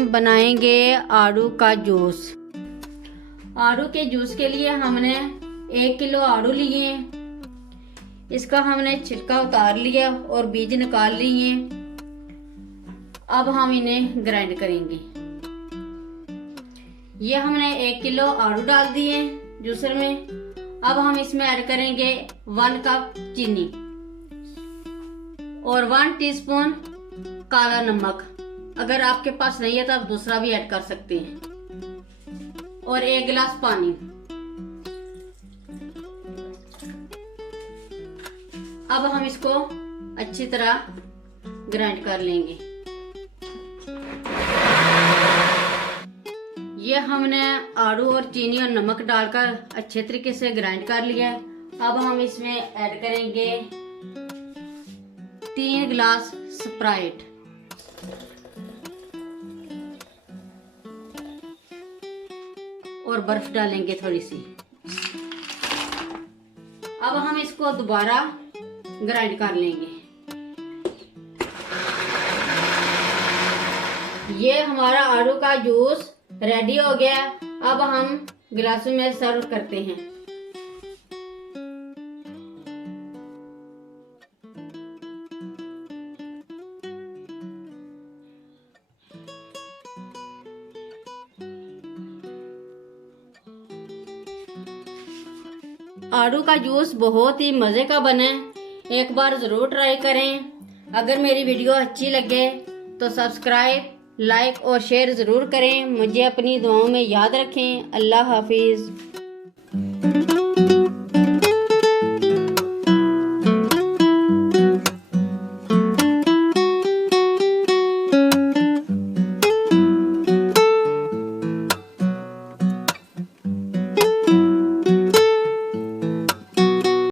हम बनाएंगे आड़ू का जूस। आड़ू के जूस के लिए हमने 1 किलो आड़ू लिए। इसका हमने छिलका उतार लिया और बीज निकाल लिए। अब हम इन्हें ग्राइंड करेंगे। ये हमने 1 किलो आड़ू डाल दिए जूसर में। अब हम इसमें ऐड करेंगे 1 कप चीनी और 1 टीस्पून काला नमक। अगर आपके पास नहीं है तो आप दूसरा भी ऐड कर सकते हैं। और 1 गिलास पानी। अब हम इसको अच्छी तरह ग्राइंड कर लेंगे। ये हमने आड़ू और चीनी और नमक डालकर अच्छे तरीके से ग्राइंड कर लिया है। अब हम इसमें ऐड करेंगे 3 गिलास स्प्राइट और बर्फ डालेंगे थोड़ी सी। अब हम इसको दोबारा ग्राइंड कर लेंगे। ये हमारा आड़ू का जूस रेडी हो गया। अब हम गिलासों में सर्व करते हैं। आड़ू का जूस बहुत ही मज़े का बने। एक बार ज़रूर ट्राई करें। अगर मेरी वीडियो अच्छी लगे तो सब्सक्राइब, लाइक और शेयर ज़रूर करें। मुझे अपनी दुआओं में याद रखें। अल्लाह हाफिज़।